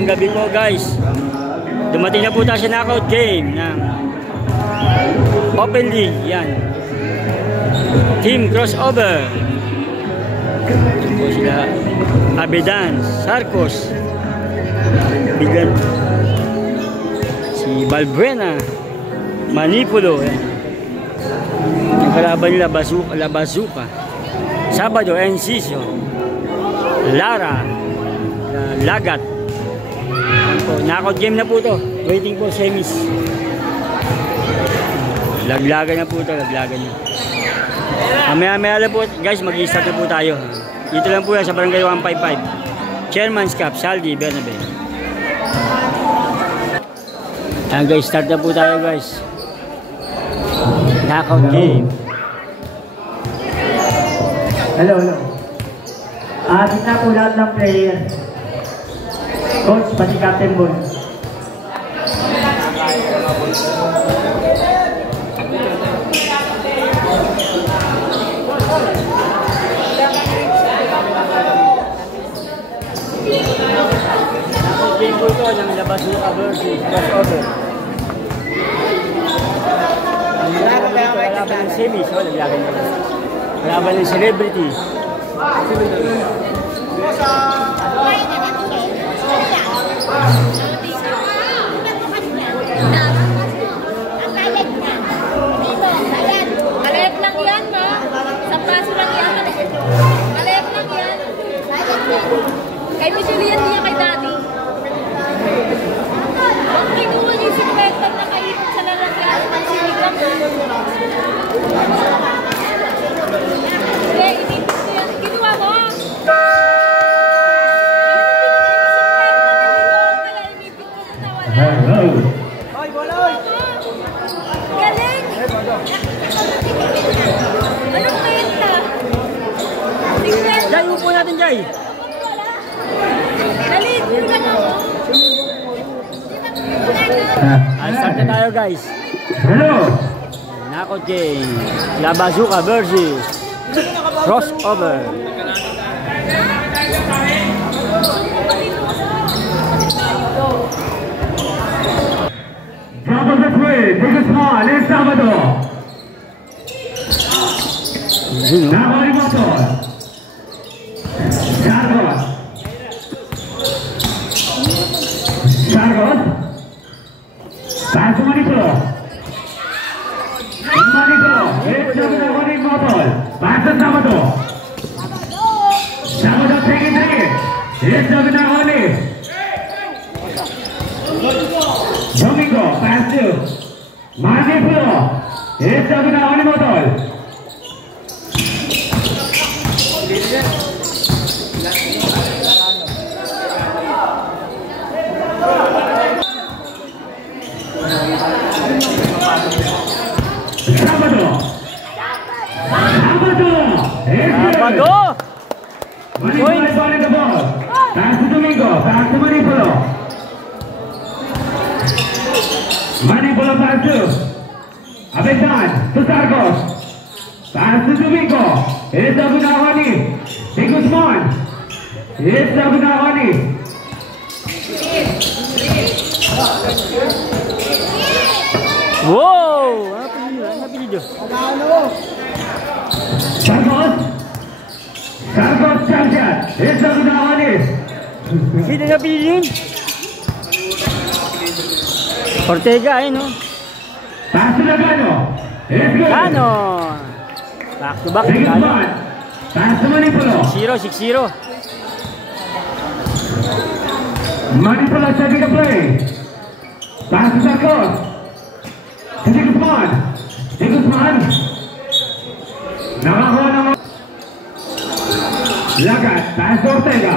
Magandang gabi po guys. Dumating na po tayo sa knockout game ng Open League. Yan. Team Crossover. Ito po sila Abedan, Sarcos, Bigan, si Balbuena, Manipulo. Yan. Yung kalaban nila Bazuka. Sabado, Enciso, Lara, Lagat. Knockout game na po to. Waiting for semis. Laglagan na po to. Laglagan na. Mamaya lang po guys, mag-i-start na po tayo. Dito lang po yan sa Barangay 155, Chairman's Cup, Saldi, Bernabe. Ayan guys, start na po tayo guys. Knockout game. Hello. Dito na po lahat ng player. Coach, pati Captain Boy. Game po ito ng Bazuka versus Crossover. Laban ng semis. Laban ng celebrity. Kalep lang yan, ma. Sa paso lang yan. Kalep lang yan. Kay Michelle yan, niya kay Daddy. Huwag kinuha niyo si Kwentag na kayo sa lalagyan ng sinigang. Hindi, inipit ko yan. Kinuha mo. Galing! Anong kwenta? Jai, upo natin Jai! Galing! Galing ako! Start na tayo guys. Hello! Knockout game. Bazuka versus Crossover. Drop of the three, biggest small, El Salvador. Navali Motor. Sargos. Back to Manipulo. It's Navali Motor. Back to Salvador. Salvador taking it. It's Navali. Domingo, pass to Manipulo. It's Navali Motor. Sabado! Manipulo is on the ball. Pass to Domingo, pass to Manipulo. Manipulo pass to Abedan, to Sargos. Pass to Domingo. It's Abunawani. Big Usman. It's Abunawani. Wow! Ano pinili? Sargos champion. It's Abunawani. Sino na pinili yun? Ortega no? Pass to Nagano. It's good. Ano? Back to back. Big Usman. Pass to Manipulo. 6-0. Manipulo setting the play. Pass to Sargos. Big Usman. Nakakuha naman. Lagat. Pass to Ortega.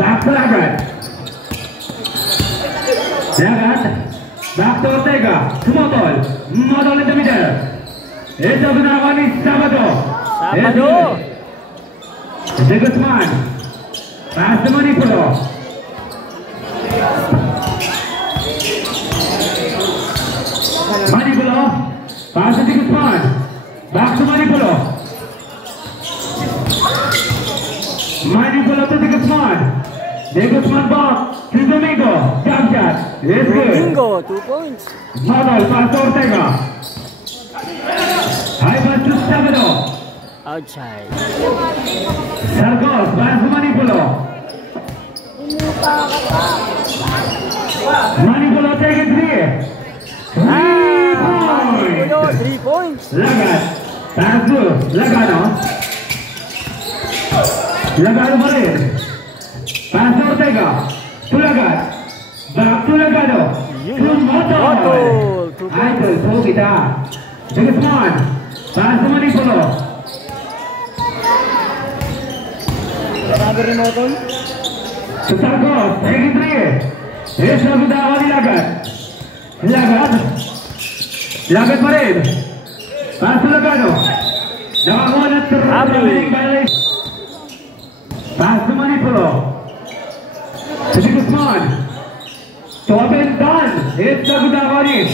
Back to Lagat. Back to Ortega. To Motol in the middle. It's Abunawani. Sabado. Big Usman. Pass to Manipulo. Pass to Big Usman. Back to Manipulo. Manipulo to Big Usman. De Guzman back to Domingo. Jump shot. It's good. Domingo, 2 points. Model pass to Ortega. High pass to Sabado. Outside. Sargos pass to Manipulo. Manipulo take it 3. Manipulo, 3 points. Lagat. Pass to Lagano. Lagano pa rin. Pass to Ortega. To Lagat. Back to Lagano. To Motol. Idol, so kita. De Guzman. Pass to Manipulo. Grabe rin mo ito. To Sargos. Take it 3. Here's the Gudawa ni Lagat. Lagat. Lagat pa rin. Pass to Lagano. Nakakuha na traveling violation. Pass to Manipulo. To De Guzman. To Abendan. It's the Gudawa ni.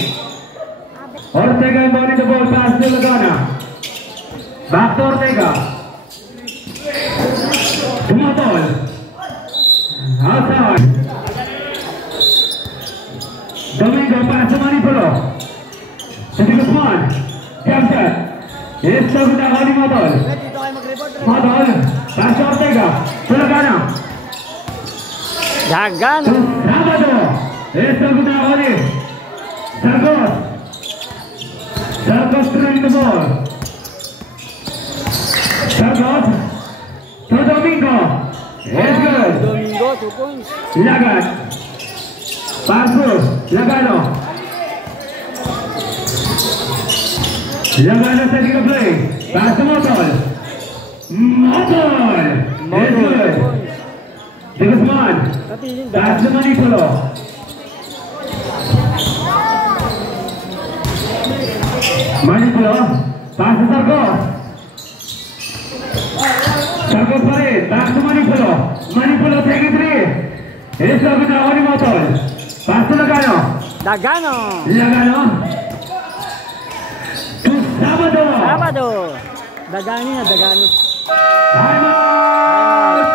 Ortega inbounding the ball. Pass to Lagana. Back to Ortega. To Motol. Outside. Domingo pass to Manipulo. To De Guzman. Jump shot. It's the Gudawa ni Motol. Motol. Pass to Ortega. To Lagana. Dagan. To Sabado. It's the Gudawa ni. Sargos. Sargos throwing the ball. Sargos. To Domingo. It's good. Domingo, 2 points. Lagat. Pass to Lagano. Lagano setting a play. Pass to Motol. Motol. It's good. De Guzman. Pass to Manipulo. Manipulo. Pass to Sargos. Sargos pa rin. Back to Manipulo. Manipulo take it 3. It's the Gudawa ni Motol. Pass to Lagano. Dagano. Lagano. To Sabado. Sabado. Dagani na, Dagano. Time out.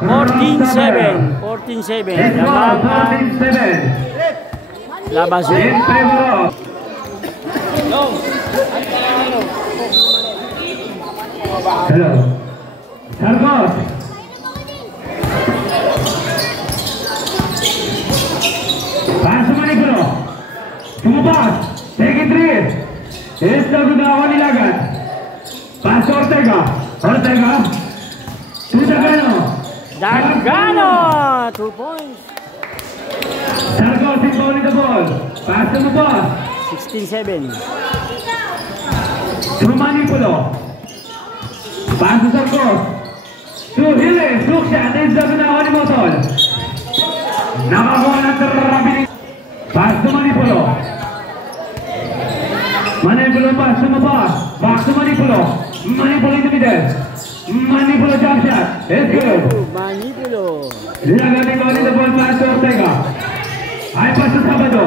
14-7. 14-7. It's ball. 14-7. Labaso. In favor of. Hello. Sargos. Pass to Manipulo. Tumabas. Take it 3. It's the Gudawa ni Lagat. Pass to Ortega. Ortega. To Dagano. Dagano, 2 points. Sargos inbounding the ball. Pass to Mabas. 16-7. To Manipulo. Pass to Sargos. To Hiles. Look shot. It's the Gudawa ni Motol. Nakakuha ng traveling. Pass to Manipulo. Manipulo pass to Mabas. Back to Manipulo. Manipulo in the middle. Manipulo jump shot. It's good. Manipulo. Lagat inbounding the ball. Pass to Ortega. High pass to Sabado.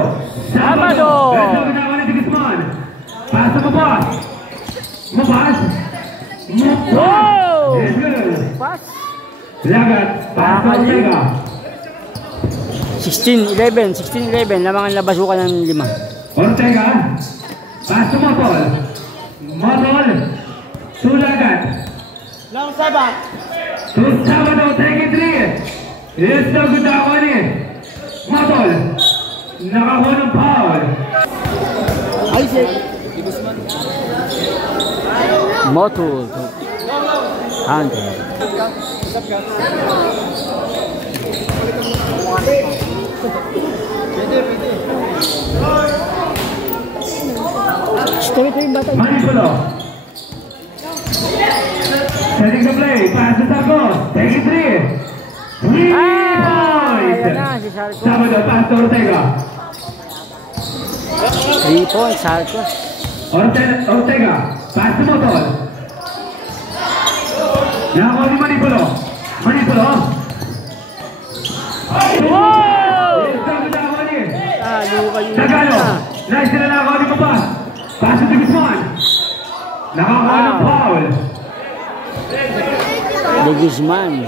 Sabado. It's the Gudawa ni De Guzman. Pass to Mabas. Mabas. Wow! It's good. Pass. Lagat. Pass to Ortega. 16-11. 16-11. Lamang ang labasukan ng 5. Ortega. Pass to Motol. Motol. To Lagat. Lang sabak. To Sabado. Take it 3. It's the Gudawa ni Motol. Nakakuha ng foul. Ay, siya. Motul. Hunter. Manipulo. Setting the play. Pass to Sargos. Take it 3. 3 points. Ayan na, si Sargos. Sabado. Pass to Ortega. 3 points, Sargos. Ortega. Pass to Motol. Nakakuha ni Manipulo. Manipulo. Wow! Dagano. Nice na nakakuha ni Papa. Pass to De Guzman. Nakakuha ng foul. De Guzman.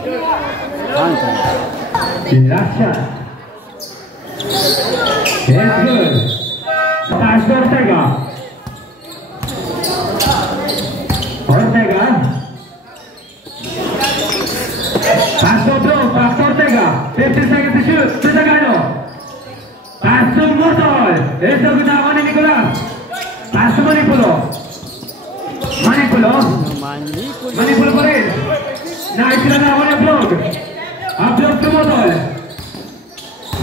Last shot. It's good. Pass to Ortega. Ortega. Pass to Ortega. 50 seconds to shoot. To the Gano. Pass to Mortal. It's a good one, Nicolas. Pass to Manipulo. Manipulo pa rin. Nice sila na ako ng vlog. Upload to Mortal.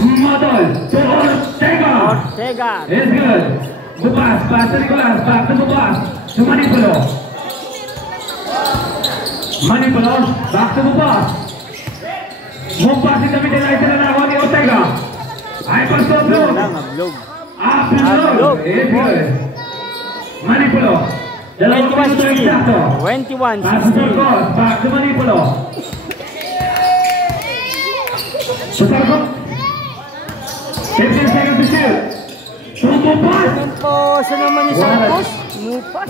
Mortal to Ortega. It's good. Bupas. Pass to Nicolas. Back to Bupas. To Manipulo. Manipulo. Back to Bupas. Bupas yung kami nila sila na ako ni Ortega. Ay pass to vlog. Upload. It's good. Manipulo. 21-16. Back to Manipulo. Sarko. 15 seconds to shoot. Mupas. Sa naman ni Sarkos. Mupas.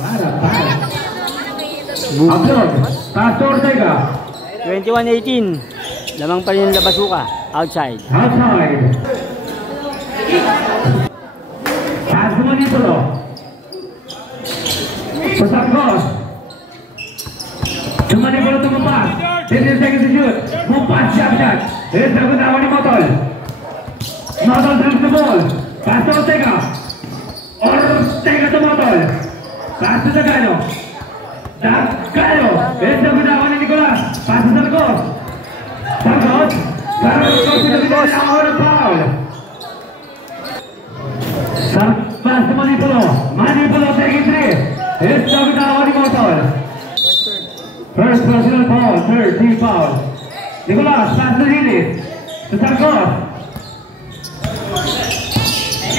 Upload. Pass to Ortega. 21-18. Lamang pa rin yung labasuka. Outside. Pass to Manipulo. Sarkos. To Manipulo to Mupas. 15 seconds to shoot. Mupas jump shot. Here's the good one ni Motol. Motol drives the ball. Pass to Ortega. Ortega to Motol. Pass to Dagano. Dagano. Here's the good one ni Nicolas. Pass to Sarkos. Sarkos. Sarkos pinabigyan na ako ng foul. Pass to Manipulo. Manipulo taking 3. Here's the good one ni Motol. First personal foul. Third team foul. Nicolas, pass to Hillis. To Sarkos.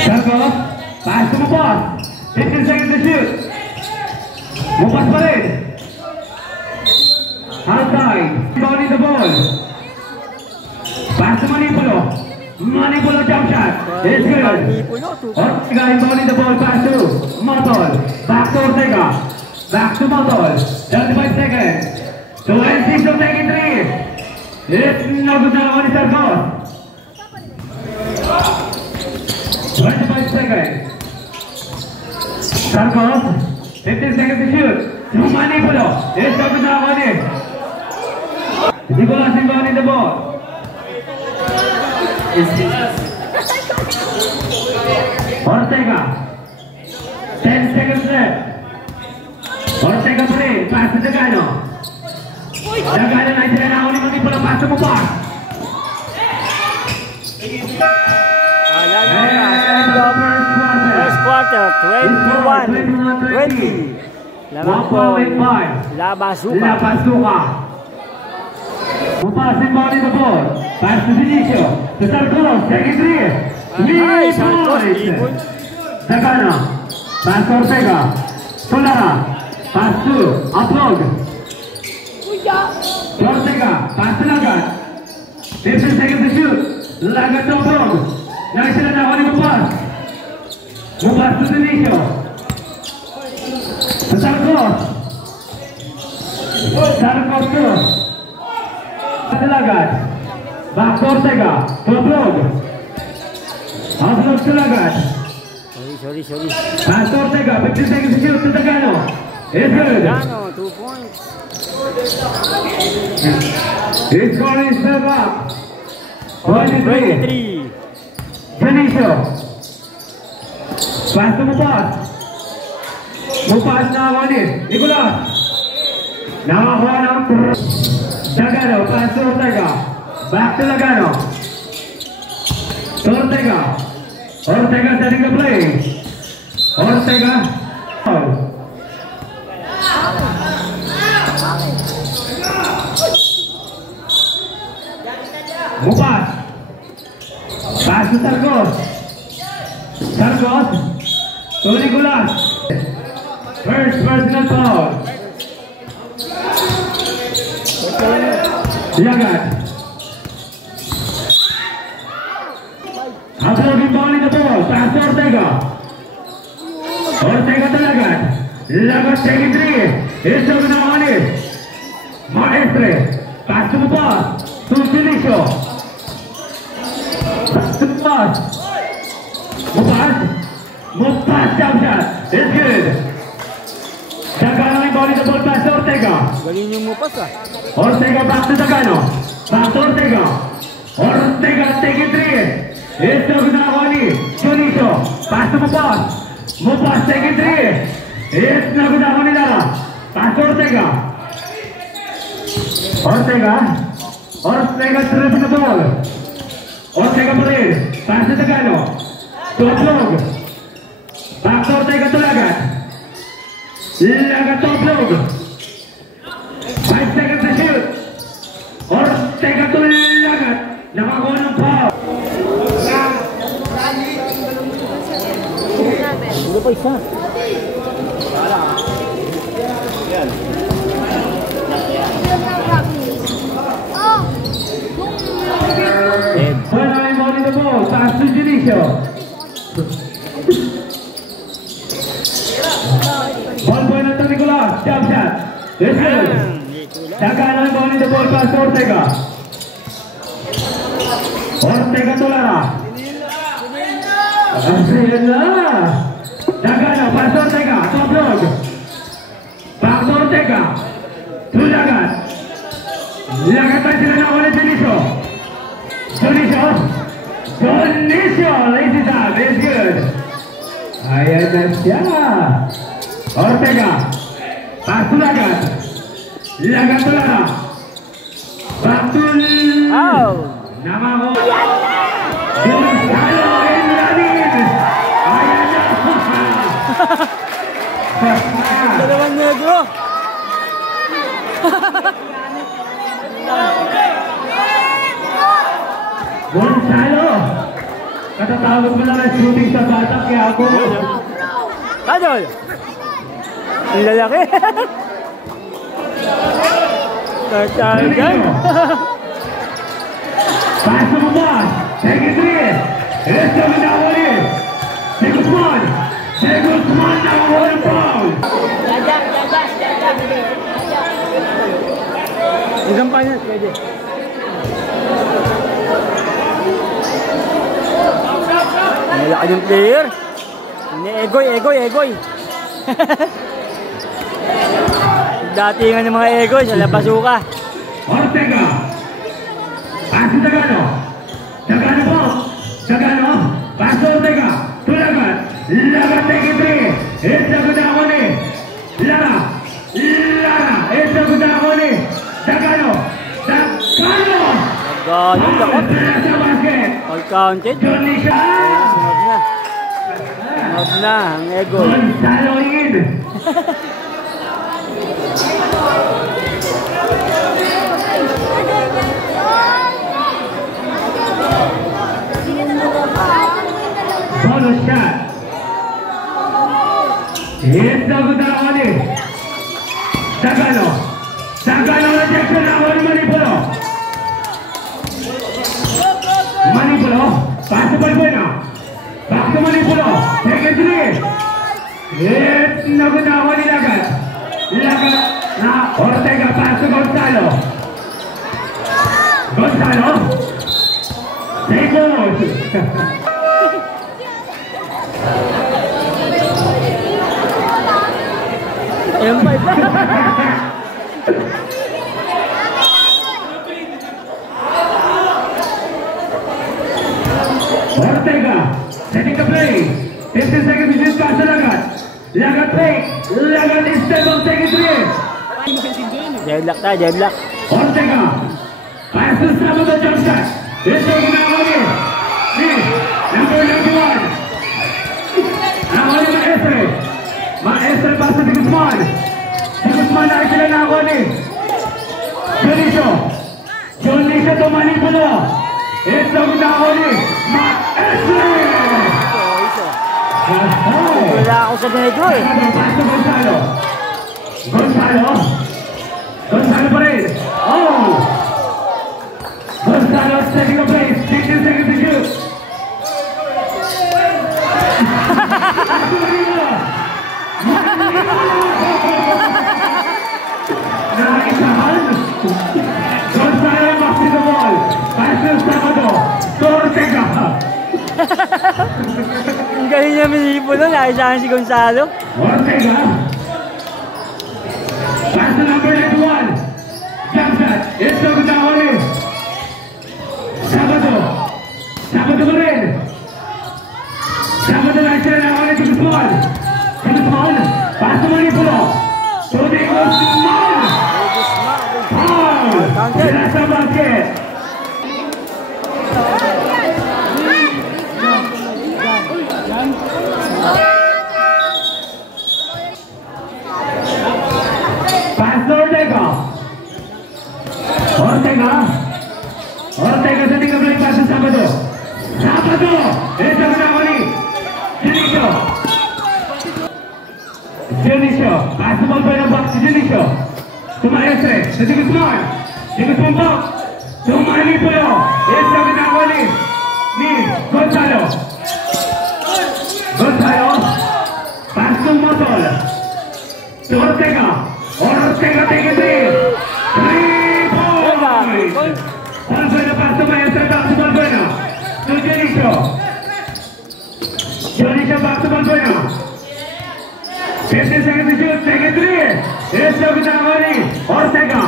Sarkos. Pass to Mupas. 15 seconds to shoot. Mupas pa rin. Outside. Bowling the ball. Pass to Manipulo. Manipulo jump shot. It's good. Ortega bowling the ball. Pass to Motol. Back to Ortega. Back to Motol. 35 seconds. 26 of taking 3. It's no good na naman ni Sarkos. 25 seconds. Sarkos. 15 seconds to shoot. To Manipulo. It's no good na naman ni Nicolas inbounding the ball. Ortega. 10 seconds left. Ortega pa rin. Pass to Dagano. Dagano na sila na ako ni Manipulo. Pass to Mupas. First quarter, 21-20. Lamang po, Labasuka. Mupas inbounding the ball. Pass to Vinicio. To Sarkos. Second 3. Sarkos. Dagano. Pass to Ortega. Solara. Pass to Upload. Ortega. Pass to Lagat. 15 seconds to shoot. Lagat to Upload. Yang sila na ako ni Mupas. Mupas to Vinicio. To Sarkos. Sarkos to Lagat. Back to Ortega. To Upload. Upload to Lagat. Sorry. Pass to Ortega. 15 seconds to shoot to Dagano. It's good. Dagano, 2 points. His score is set up. 23. 23. Vinicio. Pass to Mupas. Mupas na ako ni Nicolas. Nakakuha ng Dagano. Pass to Ortega. Back to Dagano. To Ortega. Ortega setting the play. Ortega. Mupas. Pass to Sarkos. Sarkos. To Nicolas. First personal foul. Lagat. Upload inbounding the ball. Pass to Ortega. Ortega to Lagat. Lagat taking 3. It's over now on it. Maestre. Pass to Mupas. to Junicio. Pass. Mupas, jump shot. It's good. Tagano yung ball in the ball pass to Ortega. Galing yung mupas ah. Ortega back to Tagano. Back to Ortega. Ortega taking three. It's to Gunawani. Junicio. Pass to Mupas. Mupas taking three. It's to Gunawani Lara. Pass to Ortega. Ortega dribbling the ball. Ortega Pared. Pass to Tagano. To Oblog. Back to Ortega to Lagat. Lagat to Oblog. 5 seconds to shoot. Ortega to Lagat. Nakakuha ng foul. Hindi pa isa. When I'm on the ball, pass to Junicio. Ball point at Nicolas, jump shot. It's good. Tagano yung ball in the ball, pass to Ortega. Ortega to Lara. Ayan na. Tagano, pass to Ortega, top log. Back to Ortega. To Lagat. Lagat tayo sila na ulit Junicio. Junicio, lazy time, it's good. Ayan na siya. Ortega, pass to Lagat. Lagat to Lara. Back to Namaho. Gonzalo and Lanin. Ayan na. Dalawang negro. Gonzalo. Katatawag mo lang ang shooting sa bata kaya ako. Kadol. Ang lalaki. Katagan. Pass to Mupas. Take it three. It's coming down on it. Si Guzman nakakuha ng foul. Isang panel, pwede. Malaki yung player. Egoy. Dati nga ng mga egoy sa labasuka. Ortega. Pass to Tagano. Tagano po. Tagano. Pass to Ortega. To Lagat. Lagat take it three. It's a good one. Lara. It's a good one. Tagano. Ganun lakot. Sa basket. All counted. Junicio. Sunod na ang egoy. Gonzalo in. Bonus shot. It's a good one. Tagano rejection na ako ni Manipulo. Pass to Balbuena. Back to Manipulo. Take it three. It's a good one ni Lagat. Na Ortega pass to Gonzalo. Take it. M5 pa. Ortega setting the play. 15 seconds to shoot pass to Lagat. Lagat play. Lagat is step on second three. Deadlock. Ortega pass to Sam with the jump shot. It's taken out on it. Number 91. Now on it Maestre pass to Guzman. Guzman na sila na ako ni Junicio to Manipulo. It's a good ako ni Maestre. Wala ako sa negro eh. Pass to Gonzalo pa rin. Gonzalo setting the place. 15 seconds to shoot. Gonzalo back to the ball. Ang galing niya misipo nun. Ayos sa akin si Gonzalo. Ortega. Pass to number 91. Jump shot. It's so good now, Oli. Sabado. Sabado pa rin. Sabado na siya na Oli to Guzman. To Guzman. Pass to Manipulo. To the Guzman. Foul. Sila sa basket. Pass to Ortega. Ortega. Ortega sa tingnan balik pass sa Sabado. Sabado. Ito na Oli. Junicio. Junicio. Pass to ball by the box. Junicio. To Maestre. Sa Guzman. Guzman box. To Manipulo. Ito na Oli. Ni Gonzalo. Gonzalo. Pass to Motol. To Ortega. Ortega take it in. 3 points. Balbuena pass to Maestre. Back to Balbuena. To Junicio. Junicio back to Balbuena. 15 seconds to shoot. Take it 3. It's over to Oli. Ortega.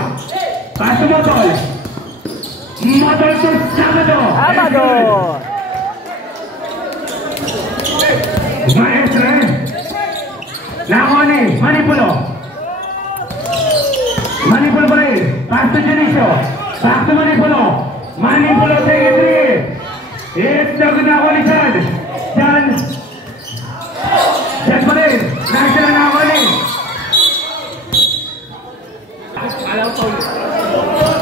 Pass to Motol. Motol to Sabado. Sabado. Maestre. Oli. Manipulo. Manipulo pa rin. Pass to Junicio. Back to Manipulo. Manipulo take it 3. It's over to Oli Chad. Chad. Chad pa rin. Nagsila na Oli.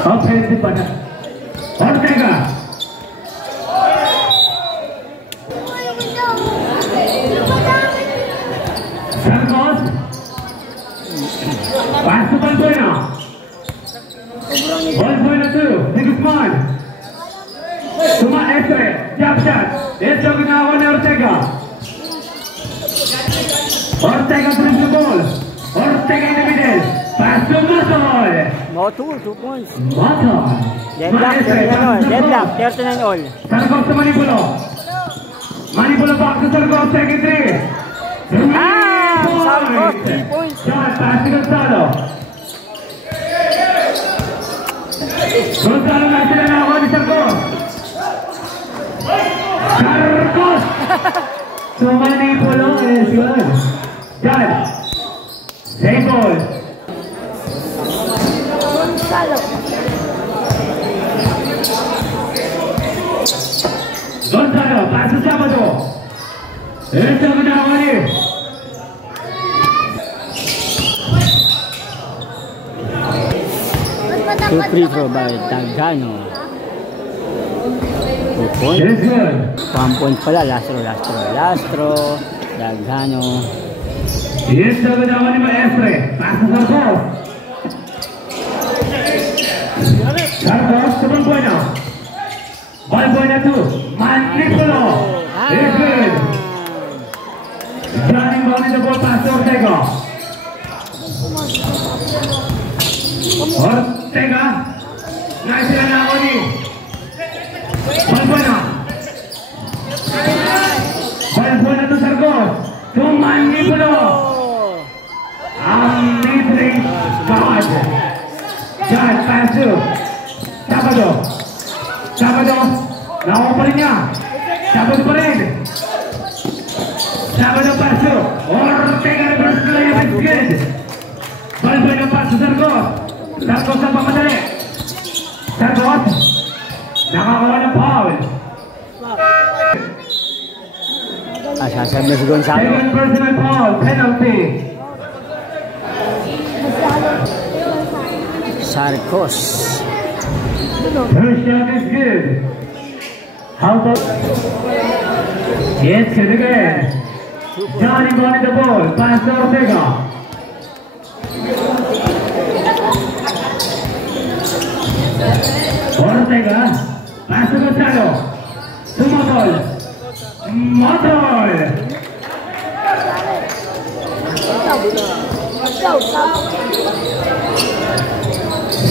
Offensive pa na. Ortega. Sarcos. Pass to Balbuena. Balbuena to Guzman. To Maestre. Jump shot. It's over now on Ortega. Ortega brings the ball. Ortega in the middle. Pass to Motol. Moto, 2 points. Motol. Deadlock, 39 all. Sarcos to Manipulo. Manipulo back to Sarcos. Take it 3. Sarcos, 3 points. Shot. Pass to Gonzalo. Gonzalo na sila na ako ni Sarcos. Sarcos. So Manipulo is good. Shot. Same ball. Gonzalo, pass to Sabado. Ito mo na Oli. Two free throw by Dagano. 2 points. It's good. 1 point pala. Lastro. Dagano. Ito mo na Oli Maestre. Pass to Sarcos. Sarcos to Balbuena. Balbuena to Manipulo. It's good. Johnny ball in the ball pass to Ortega. Ortega. Nice run na Oli. Balbuena. Balbuena to Sarcos. To Manipulo. Amazing God. John pass to Sabado. Sabado. Nakuha pa rin niya. Sabado pa rin. Sabado pass to Ortega. Reverse play is good. Balbuena pass to Sarcos. Sarcos ang pamadali. Sarcos. Nakakuha ng foul. Sasabi si Gonzalo. Second personal foul. Penalty. Sarcos. First shot is good. How about it's good again. Johnny wanted the ball. Pass to Ortega. Ortega. Pass to Gonzalo. To Motol. Motol.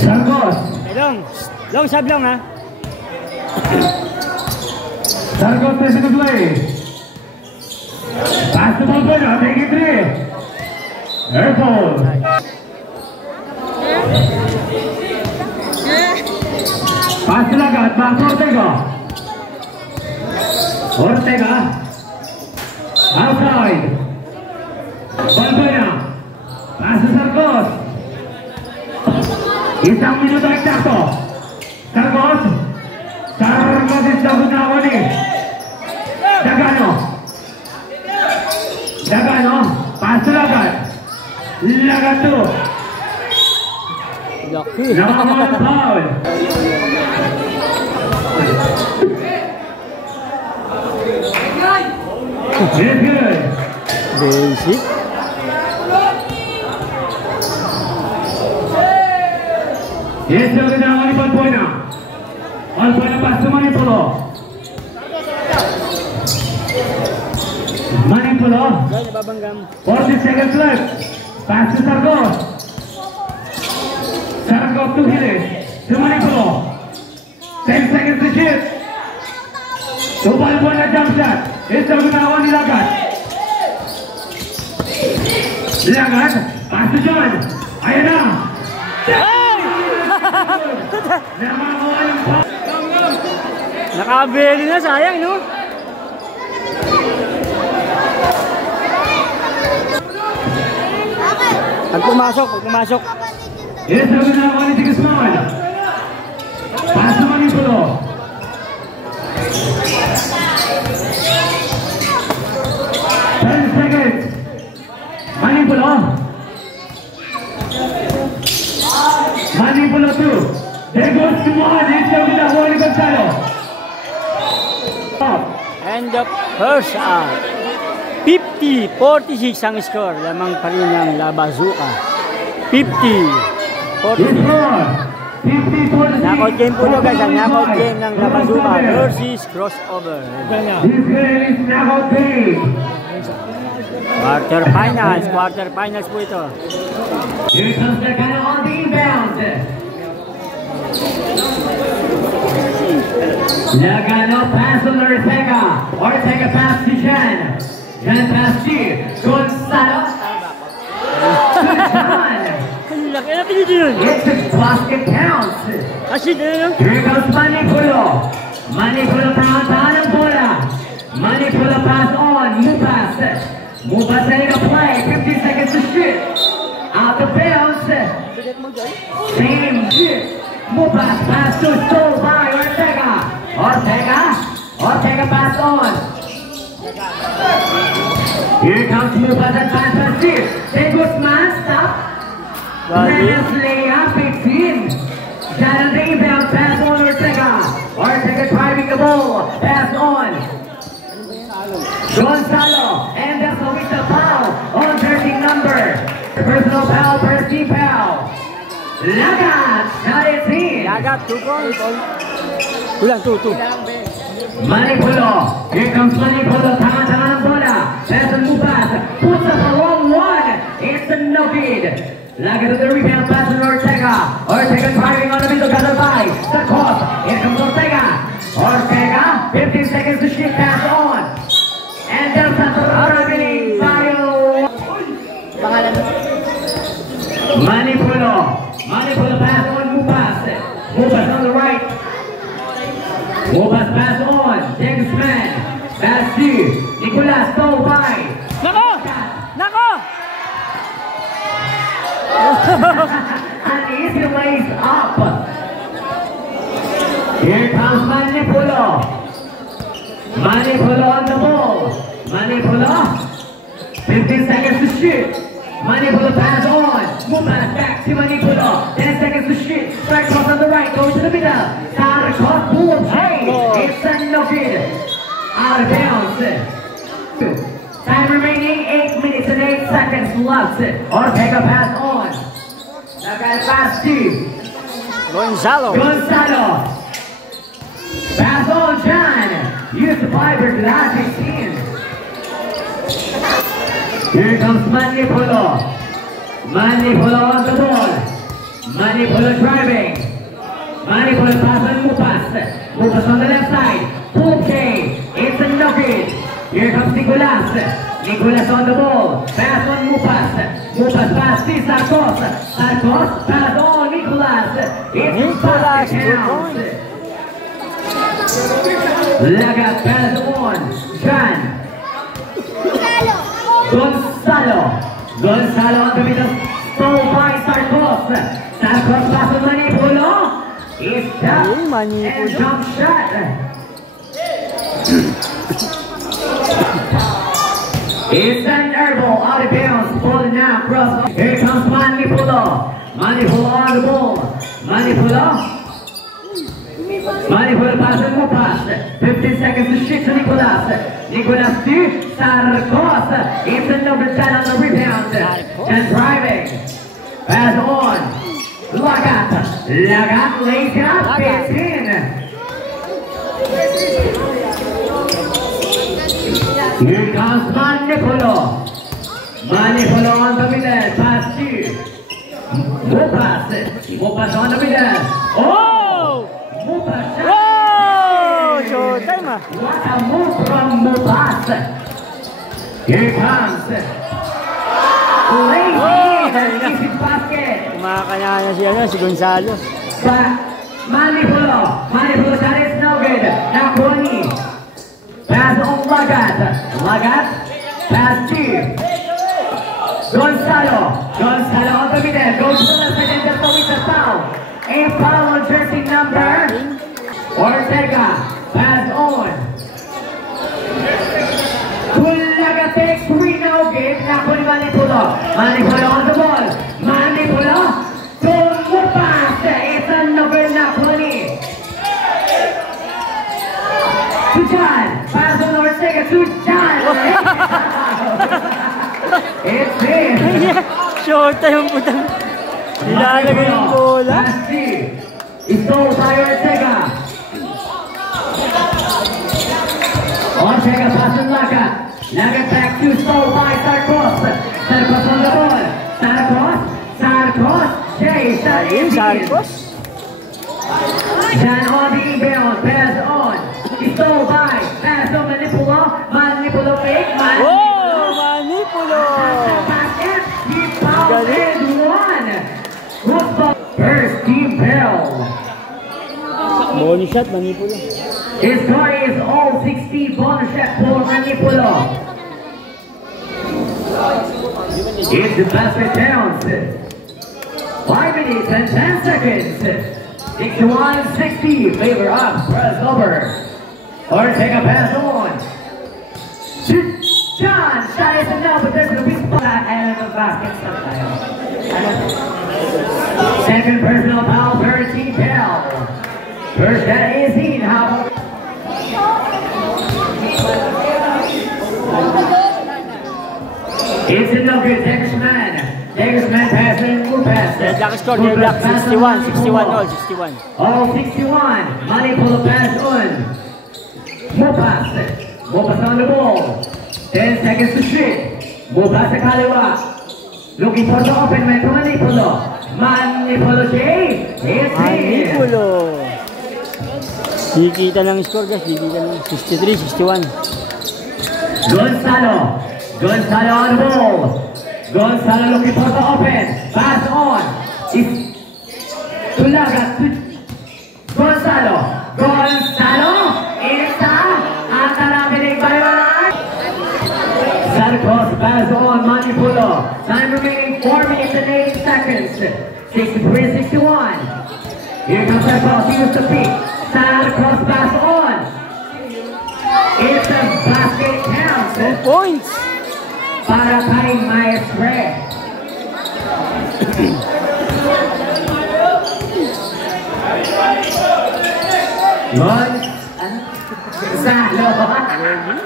Sarcos. Long sab long ha. Sarcos plays in the play. Pass to Balbuena, taking 3. Airport. Pass to Lagat, back to Ortega. Ortega. Outside. Balbuena. Pass to Sargos. Isang minuto eksakto. Sargos. Sargos is dapat na ako ni. Dagano. Dagano. Pass to Lagat. Lagat to. Nakakawa foul. It's good. Basic. Yes, sir, ginawa ni Balbuena. Balbuena pass to Manipulo. Manipulo. Guys, nababanggam. 40 seconds left. Pass to Sargos. Sargos to Hilis. To Manipulo. 10 seconds to shoot. To Balbuena jump shot. Ito ginawa ni Lagat. Lagat. Pass to John. Ayan na. Nakabeli na, sayang, no? Pag pumasok, pag pumasok. Yes, sabi na ako ni Tigasman. Pass to Manipulo. Seconds. Manipulo. Manipulo 2. There goes to one. Yes, sabi na ako ni Gonzalo. And the first out. 50-46 ang score. Lamang pa rin ang La Bazooka. 50-46. Knockout game po guys. Ang knockout game ng La Bazooka versus Crossover. This game is knockout game. Quarter finals po ito. Here comes Lagano on the inbound. Lagano pass on Ortega. Ortega pass to Jan. Jan pass to Gonzalo. Ang laki na pinito yun. It's a basket counts. Kasi yun. Here comes Manipulo. Manipulo pangataan ng bola. Manipulo pass on. Mupas. Mupas setting a play. 50 seconds to shoot. Out of bounds. Same shit. Mupas pass to stole by Ortega. Ortega pass on. Here comes Mupas and pass on shoot. They Guzman stop. Mendes layup, it's in. Jan rebound, pass on Ortega. Ortega driving the ball, pass on. Gonzalo, and that's with the foul on 13 number. Personal foul, first team foul. Lagat, not it's in. Lagat, 2 points. Kulang, 2. Manipulo, here comes Manipulo, tama-tama ng bola. Pass on Mupas, puts up a long one. It's a no good. Lagat to the rebound, pass on Ortega. Ortega driving on the middle, gathered by the cross. Here comes Ortega. Ortega, 15 seconds to shoot, pass on. And there's a traveling Mario. Manipulo pass on Mupas. Mupas on the right. Mupas pass on. Jagsman. Pass to Nicolas, stole by. Nako! An easy ways up. Here comes Manipulo. Manipulo on the ball. Manipulo. 15 seconds to shoot. Manipulo pass on. Mupas back to Manipulo. 10 seconds to shoot. Strike cross on the right. Go to the middle. Start cross. Boom. Hey. It's a no good. Out of bounds. Time remaining 8 minutes and 8 seconds left. Ortega pass on. Lagat pass to Gonzalo. Pass on John. Use the fiber to that 16. Here comes Manipulo. Manipulo on the ball. Manipulo driving. Manipulo pass on Mupas. Mupas on the left side. Okay. It's a no good. Here comes Nicolas. Nicolas on the ball. Pass on Mupas. Mupas pass to Sarkos. Sarkos pass on Nicolas. It's Nicolas, basket good counts. point. Lagat pass on Jan. Gonzalo. Gonzalo on the middle. Stole by Sarkos. Sarkos pass on Manipulo. It's up Manipulo. and jump shot. It's an airball out of bounds. Ball now cross. Here comes Manipulo. Manipulo on the ball. Manipulo. Manipulo pass and more pass. 15 seconds to shoot to Nicolas. Nicolas to Sarkos. It's a number 10 on the rebound. And driving. Pass on. Lagat. Lagat lays it up. It's in. Here comes Manipulo. Manipulo on the middle. Pass to Mupas. Mupas on the middle. Oh! Mupas. Oh! Showtime ah. What a move from Mupas. Here comes. Lazy. Easy basket. Kumakanya si Gonzalo. Manipulo. Manipulo shot is no good. Nakoni. Pass on Lagat. Lagat. Pass to Gonzalo. Gonzalo on the middle. Goes to the left and just with the foul. A foul on jersey number. Ortega. Pass on. Kulaga takes 3 no good. Nakoni Manipulo. Manipulo on the ball. Manipulo. Tumbo pass. It's a number Nakoni. To John. Pass on Ortega to John. It's in. Showtime ang putang. Nilalagay yung bola. Pass D. Stole by Ortega. Ortega pass on Lagat. Lagat back to stole by Sarkos. Sarkos on the ball. Sarkos. Sarkos. Jay. Sarkos. Jan on the inbound. Pass on. Stole by. Pass on Manipulo. Manipulo fake. Oh! Manipulo! Basket. He fouled in one. Football. First team bell. Bonus shot, Manipulo. His score is all 60 bonus shot for Manipulo. It's the basket counts. 5 minutes and 10 seconds. 61-60. Favor up. Press over. Or take a pass on. John. Shot is enough, but there's a weak spot and the basket sometime. Second personal foul. Third team foul. First shot is in. How about it's a no good. Daggersman. Daggersman passing. Move pass. Black score, Black 61, 61 all, 61. All 61. Manipulo pass on. Mupas. Mupas on the ball. 10 seconds to shoot. Mupas sa kaliwa. Looking for the open man to Manipulo. Manipulo Jay. It's in. Manipulo. Dikita ng score guys, dikita ng 63, 61. Gonzalo. Gonzalo on the ball. Gonzalo looking for the open. Pass on. It's to Lagat. Gonzalo. Gonzalo. It's Atarabinig Baywanan. Sarkos pass on Manipulo. Time remaining 4 minutes and 8 seconds. 63-61. Here comes Sarkos. He used to pick. Sarkos pass on. It's a basket count. 2 points. Para kay Maestre.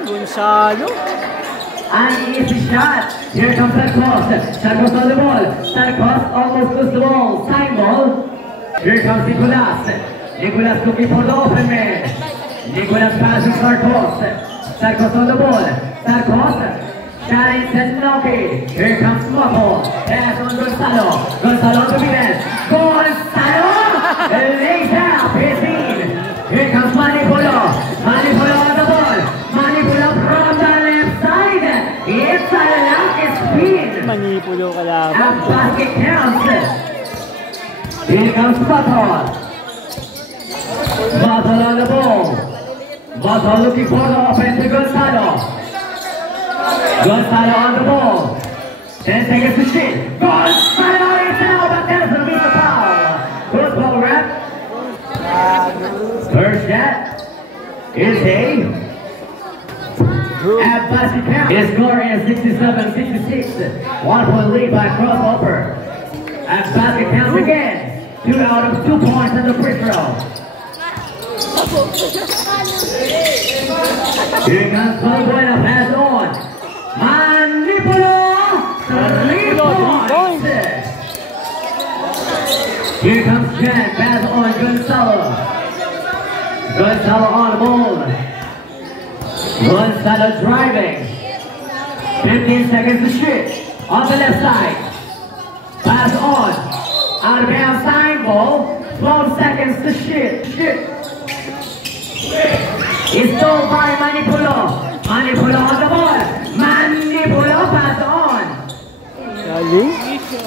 Gonzalo. An easy shot. Here comes Sarkos. Sarkos on the ball. Sarkos almost loses the ball. Time ball. Here comes Nicolas. Nicolas looking for the open man. Nicolas passes Sarkos. Sarkos on the ball. Sarkos. Shot is no good. Here comes Mopo. Pass on Gonzalo. Gonzalo to be there. Gonzalo. Lays out. It's in. Here comes Manipulo. Manipulo on the ball. Manipulo from the left side. yung kalaban. And basket counts. Here comes Baton. Baton on the ball. Baton looking for the offense to Gonzalo. Gonzalo on the ball. 10 seconds to shoot. Gonzalo is out, but there's a big foul. Good ball, rep. First shot is a at basket count. His score is 67-66. 1 point lead by crossover. At basket count again. 2 out of 2 points in the free throw. Here comes Balbuena, pass on. Manipula, 3 points. Here comes Jan, pass on Gonzalo. Gonzalo on the ball. Gonzalo driving. 15 seconds to shoot. On the left side. Pass on. Out of bounds, time ball. 12 seconds to shoot. It's stole by Manipulo. Manipulo on the ball. Manipulo pass on.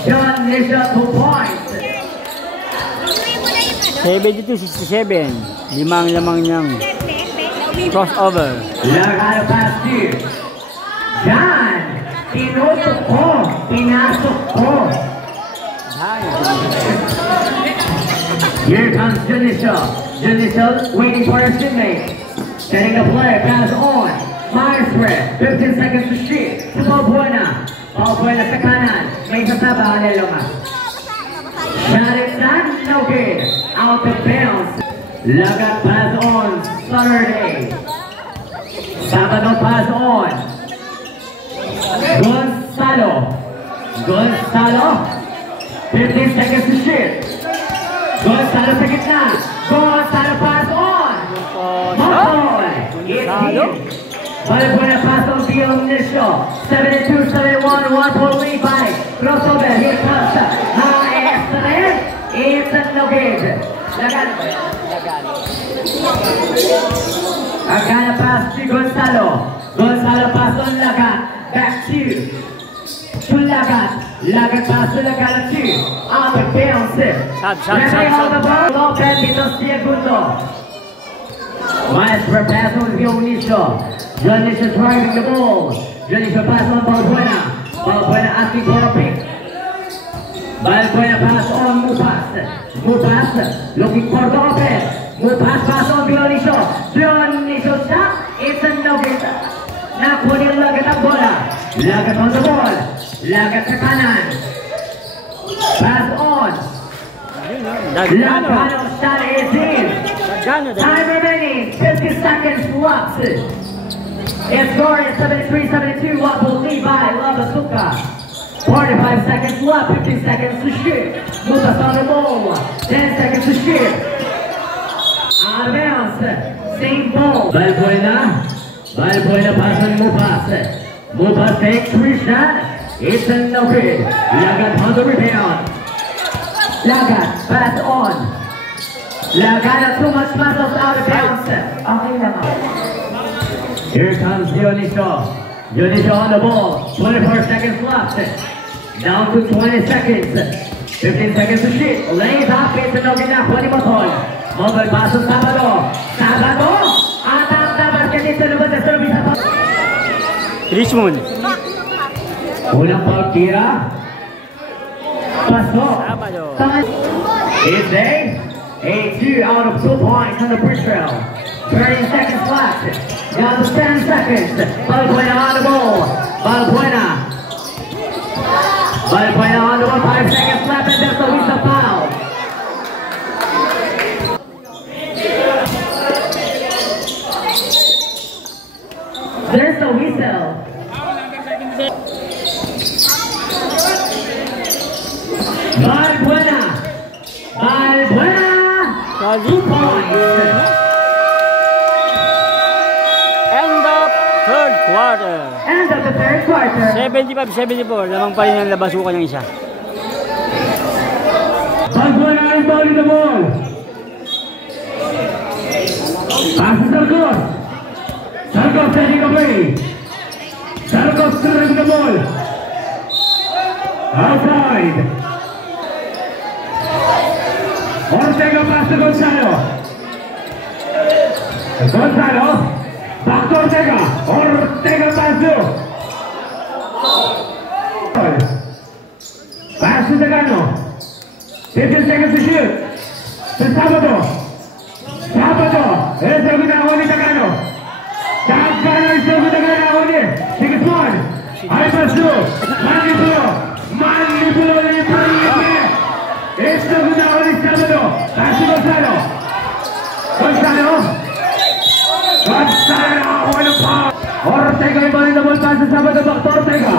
John Nisha 2 points. 72-67. 5 lamang niyang crossover. Lagano pass here. John. Pinutok ko. Pinasok ko. Here comes Janisha. Janisha waiting for his teammate. Setting the play. Pass on. Myers spread. 15 seconds to shoot. To Balbuena. Balbuena sa kanan. May kasaba. Aleloma. Shot it done. No good. Out of bounds. Lagat pass on. Saturday. Sabado pass on. Gonzalo. Gonzalo. 15 seconds to shoot. Gonzalo sa gitna. Gonzalo pass on. Gonzalo. Balbuena pass on beyond Nisho. 72-71. 1 point lead by crossover. Here comes Haestre. It's no good. Agana pass to Gonzalo. Gonzalo pass on Lagat. Back to Lagat. Lagat pass to Lagat 2. Out of bounds. Referee on the ball. Lopez dito segundo. Maestro pass on Dionisio. Dionisio driving the ball. Dionisio pass on Balbuena. Balbuena asking for a pick. Balbuena pass on Mupas. Mupas looking for the offense. Mupas pass on Dionisio. Dionisio shot. It's a no-good. Nakuha niya Lagat ang bola. Lagat on the ball. Lagat sa kanan. Pass on. Lagano shot is in. Time remaining. 50 seconds left. Its score is 73-72. What will lead by Lavasuka. 45 seconds left. 15 seconds to shoot. Mutas on the ball. 10 seconds to shoot. Out of bounds. Same ball. Balbuena. Balbuena pass on Mupas. Mupas takes 3 shots. It's a no good. Lagat on the rebound. Lagat pass on. Lagat too much muscles out of bounds. Okay lang. Here comes Dionisio. Dionisio on the ball. 24 seconds left. Down to 20 seconds. 15 seconds to shoot. Lays up. It's a no good na. Pwede Motoy. Motoy pass on Sabado. Sabado. Atap na basket dito. Lubas na service na. Richmond. Unang pagtira. Pasok. It's a 2 out of 2 points on the free throw. 30 seconds left. Down to 10 seconds. Balbuena on the ball. Balbuena. Balbuena on the ball. 5 seconds left and there's a whistle foul. There's a whistle. Balbuena. Balbuena. 2 points. End of third quarter. End of the third quarter. 75-74. Lamang pa rin ang labasukan ng isa. Balbuena is bowling the ball. Pass to Sarkos. Sarkos setting the play. Sarkos throwing the ball. Outside. Ortega pass to Gonzalo. Gonzalo. Back to Ortega. Ortega pass to. Pass to Zagano. 15 seconds to shoot. To Sabato. Sabato. It's a good one. Zagano. Zagano is a good one. Take it one. I pass to. Manipulo. Manipulo. It's a good one. Sabato. Pass to Gonzalo. Gonzalo. Gonzalo. What a power. Ortega in the ball pass to Sabato. Back to Ortega.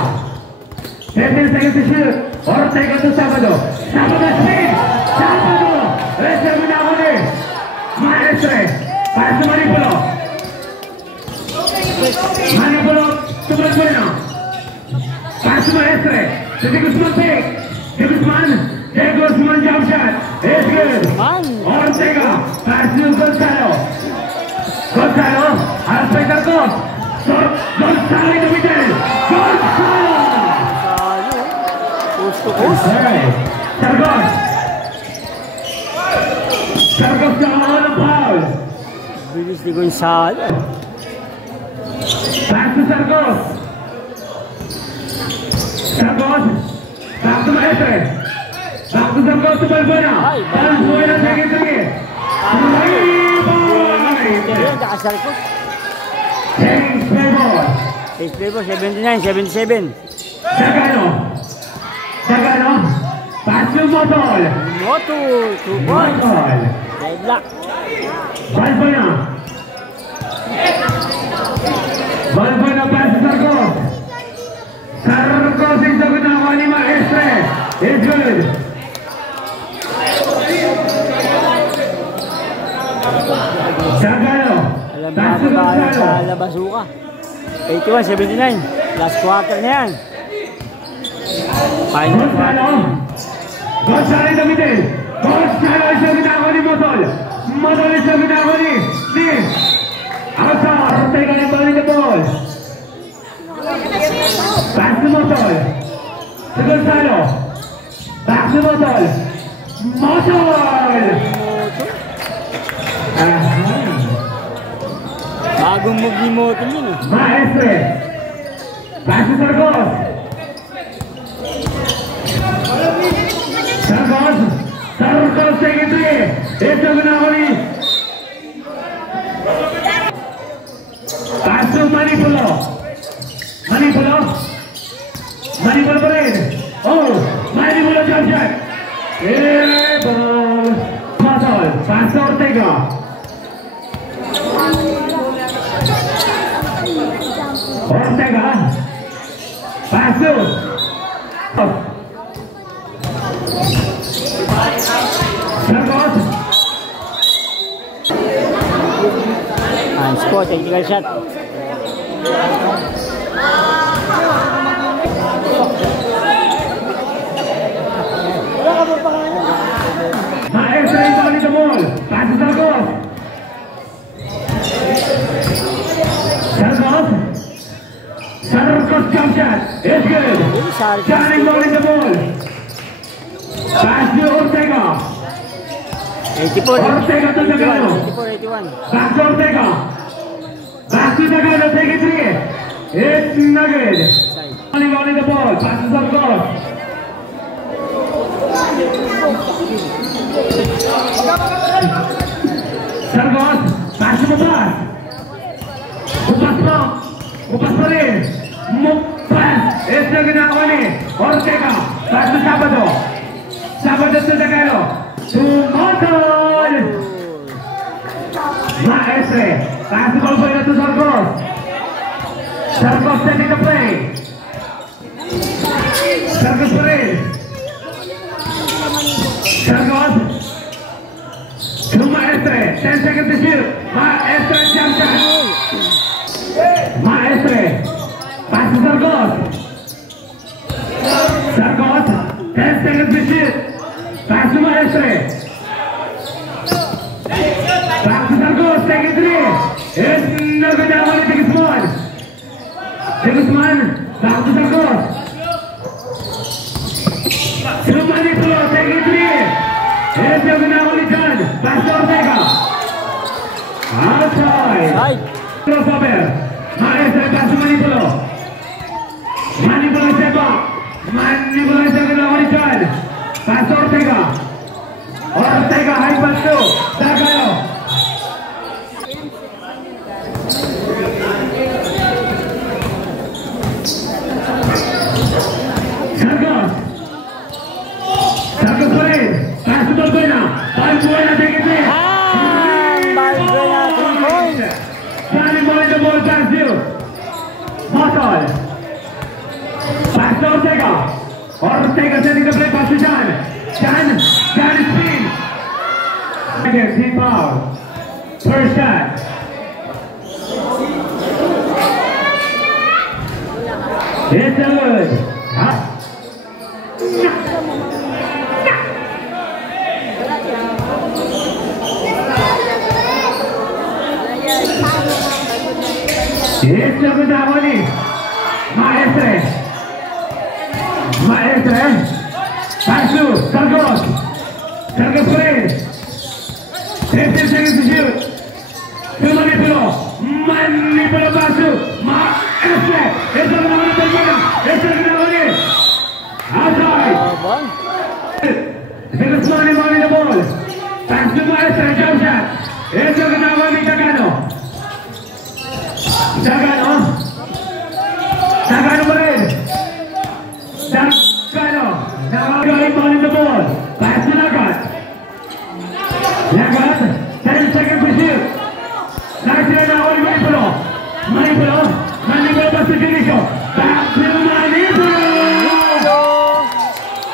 15 seconds to shoot. Ortega to Sabato. Sabato speed. Sabato. It's a good one. Maestre. Pass to Manipulo. Manipulo to Balbuena. Pass to Maestre. To the Guzman pick. The Guzman. The Guzman jump shot. It's good. Ortega. Pass to Gonzalo. Gonzalo. Outside the court. Gonzalo in the middle. Gonzalo. Sargos. Sargos down on foul. Bilis ni Gonzalo. Back to Sargos. Sargos. Back to Maestre. Back to Sargos to Balbuena. Balbuena taking three. Nakasarkos. James Playboy. James Playboy, 79-77. Zagano. Zagano. Pass to Motol. Moto, 2 points. Motol. Deadlock. Balbuena. Balbuena pass to Sargos. Sargos is the good one. Maestre. It's good. Zagano. Alam Pass to mo ba Gonzalo. sa Labasuka? 81-79. Last quarter na yan. Final quarter. Gonzalo. Gonzalo in the middle. Gonzalo is the good one. Motol. Motol is the good one. Outside. Ortega in the ball. Pass to Motol. To Gonzalo. Back to Motol. Motol. Bagong move ni Moto yun. Maestre. Pass to Sargos. Sargos. Sargos taking three. It's a good one. Pass to Manipulo. Manipulo. Manipulo pa rin. Oh, Manipulo jump shot. Ball. Motol. Pass to Ortega. Ortega. Pass to. Sargos. And score, technical shot. Maestre in the ball. Pass to Sargos. Sargos. Sargos jump shot. It's good. Johnny ball in the ball. Pass to Ortega. 84, Ortega to Zagano. 81. Back to Ortega. Back to Zagano. Take it three. It's not good. Johnny ball in the ball. Pass to Sargos. Sargos. Pass to Mupas. Mupas pa rin. Mupas. It's not good na Ortega. Pass to Sabato. Sabato to Zagano. To Motol. Maestre. Pass the ball to Sargos. Sargos setting the play. Sargos pa rin. Sargos. To Maestre. 10 seconds to shoot. Maestre jump shot. Maestre. Pass to Sargos. Sargos. 10 seconds to shoot. Pass to Maestre. Back to Sargos. Take it three. It's not good now. Take it small. Take it small. Back to Sargos. Manipula, take it three. Esse é o final ulicano. Pastor Ortega. Outside. Side. Crossover. Maestro passo Manipula. Manipula sepa. Manipula sepa ulicano. Pastor Ortega. Ortega high pass to. Zagayo. Sargos Parade. Pass to Balbuena. Balbuena take it three. Balbuena, 3 points. Standing ball in the ball pass you. Motol. Pass to Ortega. Ortega sending the play pass to Jan. Jan is spin. Again, team foul. First shot. It's a good. It's a good Avani. Maestre. Pass to Sargos. Sargos Parade. 15 seconds to shoot. To Manipula. Manipula pass to Maestre. It's a good Avani. It's a good Avani. Outside. Because money the ball. Pass to Maestre. Jump shot. It's a good Avani. Zagano Parade. Zagano. Now going ball in the ball. Pass to Lagat. 10 seconds to shoot. Nice now on Manipula. Manipula pass to Jericho. Back to Manipula.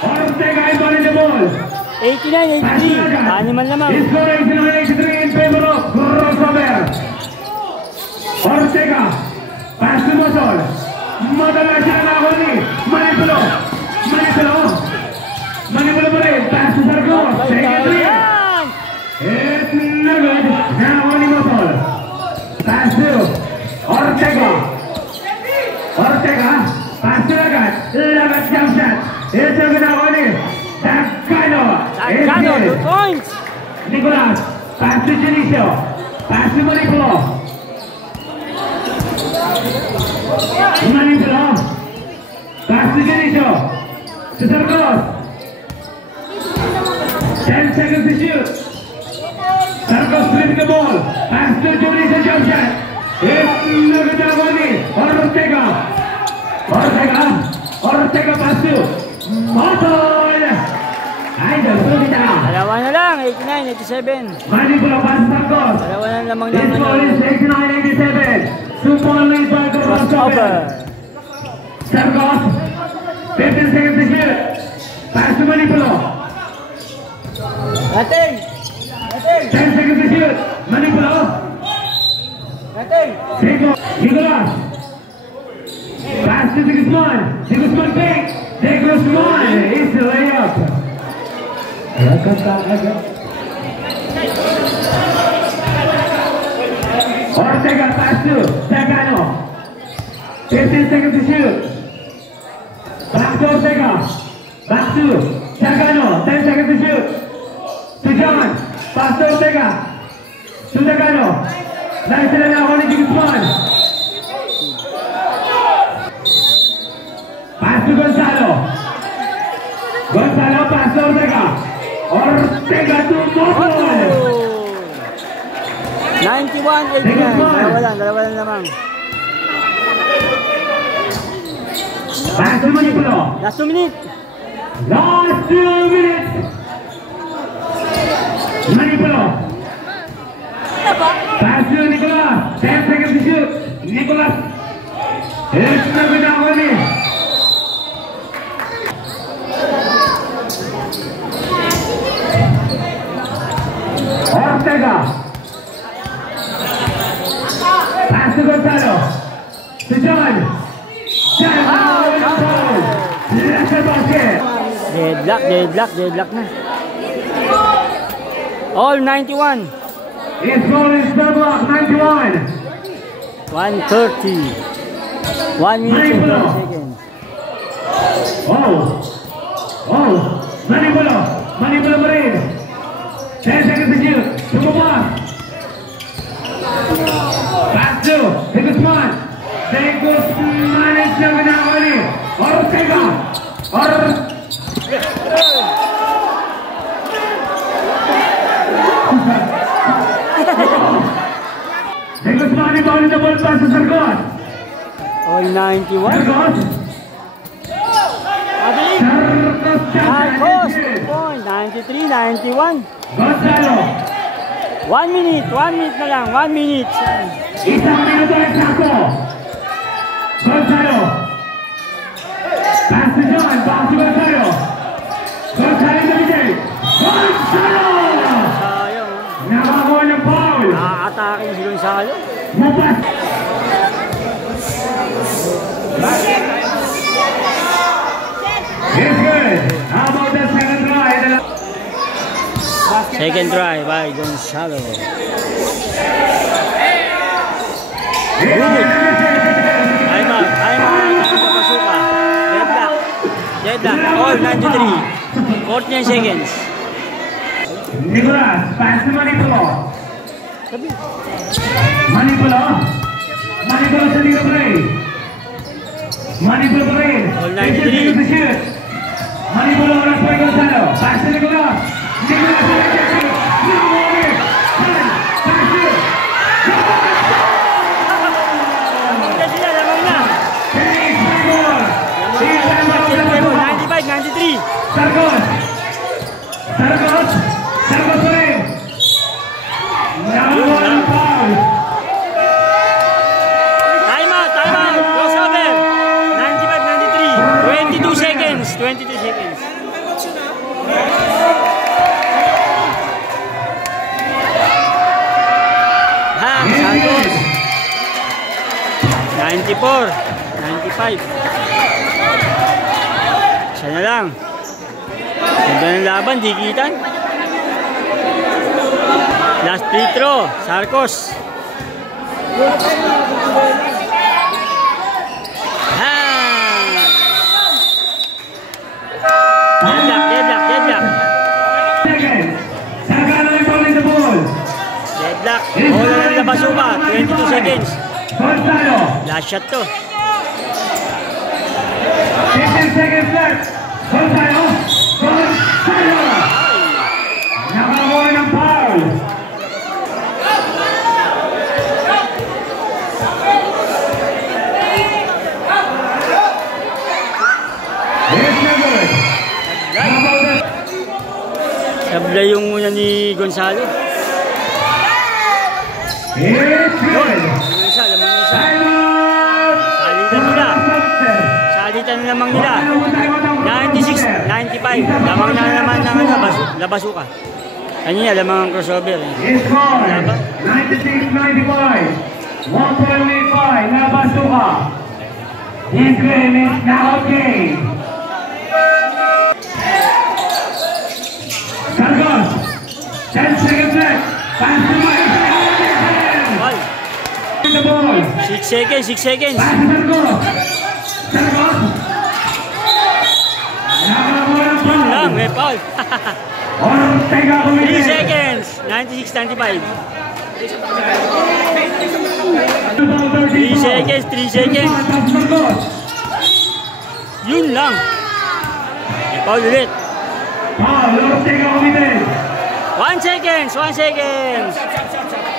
Ortega ball in the ball. 89-83. Animal naman. It's scoring 89-83 in favor of Crossover. Ortega, pass to Motol. Motol siya na ako ni Manipula Parade, pass to Sargos. Take it three. It's no good. Now only Motol. Pass to Ortega, pass to Lagat jump shot. It's a good now only Zagano. 2 points. Nicolas, pass to Jericho, pass to Manipula. Manipula. Pass to Jericho. To Sargos. 10 seconds to shoot. Sargos flips the ball. Pass to Jericho jump shot. It's Nagutavani. Ortega pass to Motol. Idol, put it down. Dalawa na lang, 89-87. Manipula pass to Sargos. Dalawa na lamang This ng ball is 89-87. Super lead by Crossover. Sargos. 15 seconds to shoot. Pass to Manipula. 10 seconds to shoot. Manipula. Nicolas. Pass to Guzman. Guzman takes. Guzman. It's a layup. Ortega pass to Zagano. 15 seconds to shoot. Back to Ortega. Back to Zagano. 10 seconds to shoot. To John. Pass to Ortega. To Zagano. Nice and now only Guzman. Pass to Gonzalo. Pass to Ortega. Ortega to Motol. 91-89. Dalawa lang naman. Pass to Manipula. Last 2 minutes. Manipula. Pass to Nicolas. 10 seconds to shoot. Nicolas. It's not good now only. Ortega. Pass to Gonzalo. To John. Deadlock na. All 91. His goal is deadlock 91. 1:30. 1 minute and 12 seconds. Oh. with the ball pass to Sargos. All 91. Sargos. Abiling. Sargos, 2 point. 93, 91. Gonzalo. 1 minute na lang. 1 minute. Isang minuto eksakto. Gonzalo. Pass to John. Back to Gonzalo. Gonzalo nabigay. Gonzalo! Sayang. Nakakuha ng foul. Nakakatake si Gonzalo. Mapas. It's good. How about the second try? Second try by Gonzalo. I'm out. Pasuka. Deadlock. All 93. 14 seconds. Nicolas, pass to Manipulo. Manipulo sa lead play. Manipulo play. All 93. Manipulo oras pa Gonzalo. Pass to Nicolas. Nicolas sa lead play. Lamang na. 95, 93. Sargos pa rin. Nakakuha ng foul. Time out. Crossover. 95, 93. 22 seconds. Santos. 94, 95. Isa na lang. Ganda ng laban, dikitan. Last free throw, Sarcos. Deadlock. Sargano yung ball in the ball. Deadlock. All ng Labasuka, 22 seconds. Gonzalo. Last shot to. 15 seconds left. Gonzalo. Nakakuha ng foul. It's good. How about that? Sabla yung muna ni Gonzalo. It's good. Lamang isa. Timeout. Salitan na lamang nila. 96, 95. Lamang na naman ng Labasuka. Kanina, lamang ang crossover. His score, 96-95. 1.85, Labasuka. His game is now game. Sargos, 10 seconds left. Pass to Mike. The ball. 6 seconds. Pass to Sargos. Sargos. Nakakuha ng Yun foul. lang, may foul. Ortega 3 committed. seconds. 96-95. 3 seconds. Sargos. Yun lang. May foul ulit. Foul, Ortega committed. 1 seconds.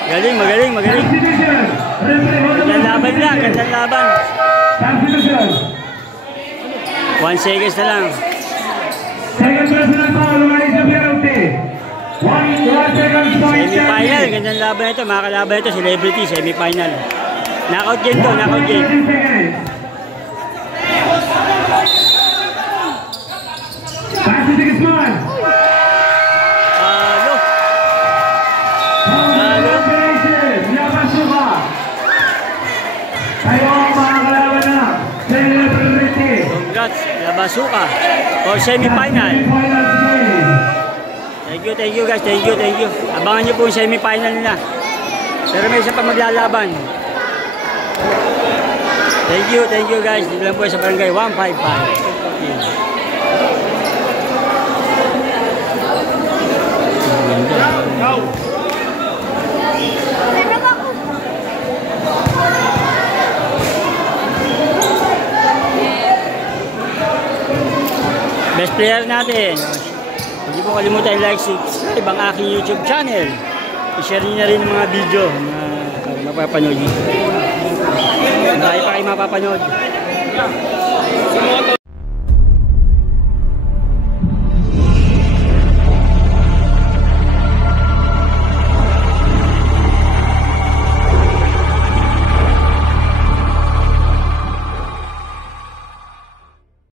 Magaling. Substitution. Gandang laban lang, gandang laban. Substitution. 1 seconds na lang. Second personal foul, what is the penalty? 1 second point. Semi-final, gandang laban ito. Mga kalaban ito, celebrity, semi-final. Knockout game to, knockout game. 30 seconds. Pass to Sigismund. Halo. Congratulations, Labasuka. Kayo ang mga kalaban na celebrity. Congrats, Labasuka. For semi-final. Final game. Thank you guys, thank you. Abangan nyo po yung semi-final nila. Pero may isa pa maglalaban. Thank you guys. Dito lang po sa Barangay 155. Best player natin. Hindi po kalimutan i-like, subscribe ang aking YouTube channel. I-share niyo na rin ang mga video na mapapanood niyo. Marami pa kayo mapapanood.